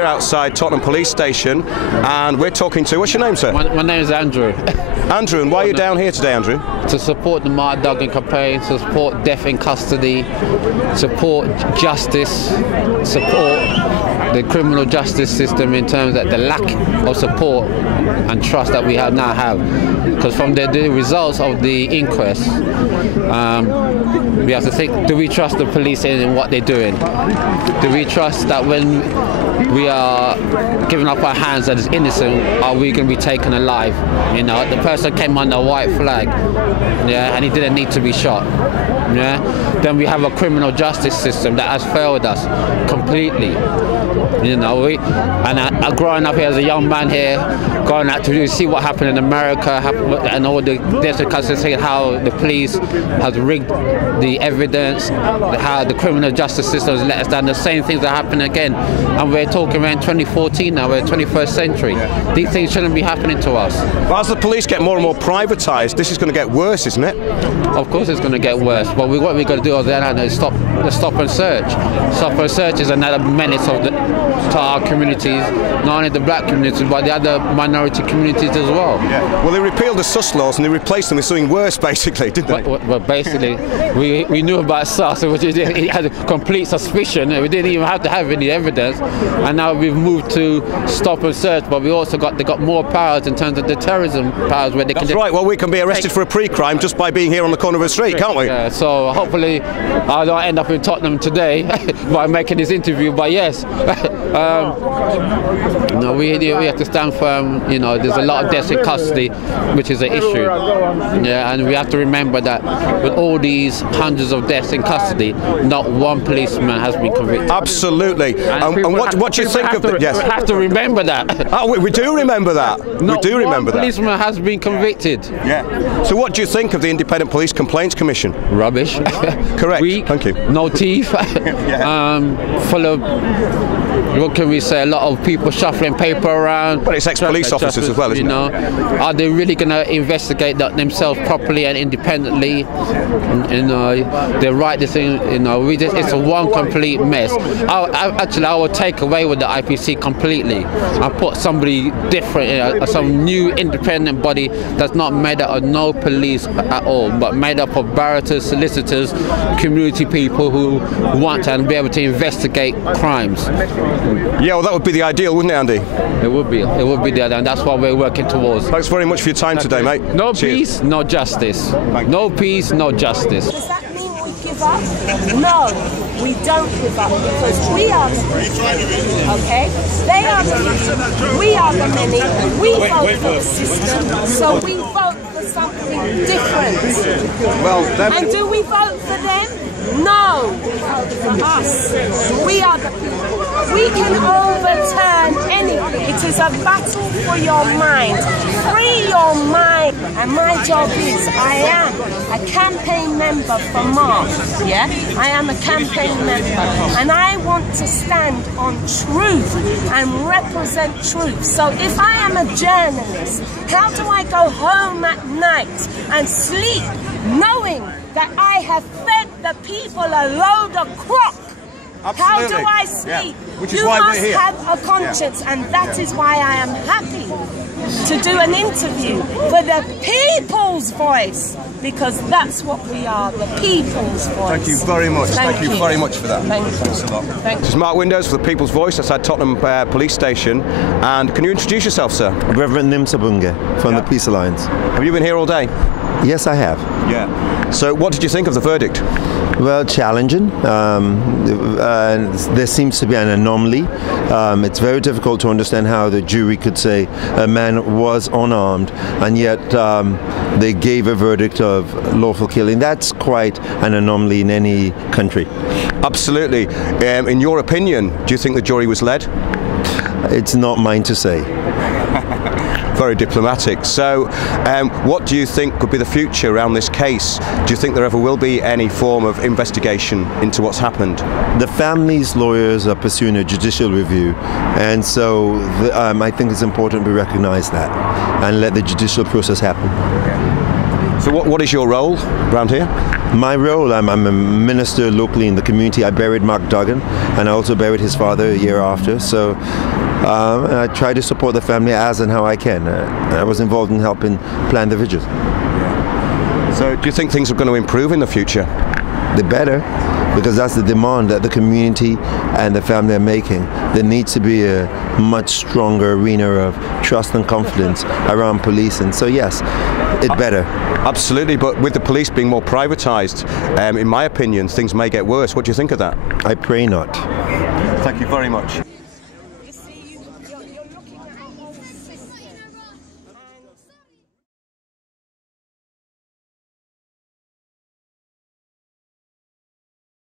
here outside Tottenham Police Station, and we're talking to, what's your name, sir? My name is Andrew. Andrew, and why are you down here today, Andrew? To support the Mark Duggan campaign, to support death in custody, support justice, support the criminal justice system in terms of the lack of support and trust that we now have. Because from the results of the inquest, we have to think, do we trust the police in what they're doing? Do we trust that when we are giving up our hands that is innocent, are we going to be taken alive? You know, the person came under a white flag, yeah, and he didn't need to be shot. Yeah. Then we have a criminal justice system that has failed us completely. You know, growing up here as a young man here, going out to see what happened in America and all the custody, how the police has rigged the evidence, how the criminal justice system has let us down. The same things that happen again, and we're talking around 2014 now. We're 21st century. These things shouldn't be happening to us. Well, as the police get more and more privatised, this is going to get worse, isn't it? Of course, it's going to get worse. But what we've got to do is stop and search. Stop and search is another menace to our communities, not only the black communities, but the other minority communities as well. Yeah. Well, they repealed the sus laws and they replaced them with something worse, basically, didn't they? Well, basically, we knew about sus, which it had a complete suspicion. We didn't even have to have any evidence, and now we've moved to stop and search. But we also got more powers in terms of the terrorism powers, where they can. That's right. Well, we can be arrested for a pre-crime just by being here on the corner of a street, can't we? Yeah. So hopefully, I don't end up in Tottenham today by making this interview. But yes. No, we have to stand firm. You know, there's a lot of deaths in custody, which is an issue. Yeah, and we have to remember that with all these hundreds of deaths in custody, not one policeman has been convicted. Absolutely. And what do you think of that? Yes. We have to remember that. Oh, we do remember that. Not we do remember that. One policeman has been convicted. Yeah. So what do you think of the Independent Police Complaints Commission? Rubbish. Correct. Weak. Thank you. No teeth. Full of, what can we say, a lot of people shuffling paper around. But it's ex-police officers as well, isn't it? Are they really going to investigate that themselves properly and independently? You know, they write this thing, you know, it's a one complete mess. I would take away with the IPC completely and put somebody different, some new independent body that's not made up of no police at all, but made up of baritors, solicitors, community people who want to be able to investigate crimes. Yeah, well, that would be the ideal, wouldn't it, Andy? It would be the ideal, and that's what we're working towards. Thanks very much for your time today, mate. No peace, no justice. No peace, no justice. Does that mean we give up? No, we don't give up, because we are the people, okay? They are the few, we are the many, we vote for the system, so we vote for something different. And do we vote for them? No, we vote for us. We are the people. We can overturn anything. It is a battle for your mind. Free your mind. And my job is, I am a campaign member for Mark. Yeah, I am a campaign member, and I want to stand on truth and represent truth. So if I am a journalist, how do I go home at night and sleep knowing that I have fed the people a load of crock? Absolutely. How do I sleep? Yeah. Which is you why must we're here. have a conscience, and that is why I am happy to do an interview for the people's voice, because that's what we are, the people's voice. Thank you very much. Thank you very much for that. Thank you. Thanks a lot. Thank This is Mark Windows for the People's Voice outside Tottenham Police Station. And can you introduce yourself, sir? Reverend Nimsabunge from the Peace Alliance. Have you been here all day? Yes, I have. Yeah. So what did you think of the verdict? Well, challenging. There seems to be an anomaly. It's very difficult to understand how the jury could say a man was unarmed and yet they gave a verdict of lawful killing. That's quite an anomaly in any country. Absolutely. In your opinion, do you think the jury was led? It's not mine to say. Very diplomatic. So what do you think could be the future around this case? Do you think there ever will be any form of investigation into what's happened? The family's lawyers are pursuing a judicial review, and so I think it's important we recognize that and let the judicial process happen. So what is your role around here? My role, I'm a minister locally in the community. I buried Mark Duggan, and I also buried his father a year after. So I try to support the family as and how I can. I was involved in helping plan the vigil. So do you think things are going to improve in the future? They better, because that's the demand that the community and the family are making. There needs to be a much stronger arena of trust and confidence around police, and so yes, it better. Absolutely, but with the police being more privatised, in my opinion, things may get worse. What do you think of that? I pray not. Thank you very much.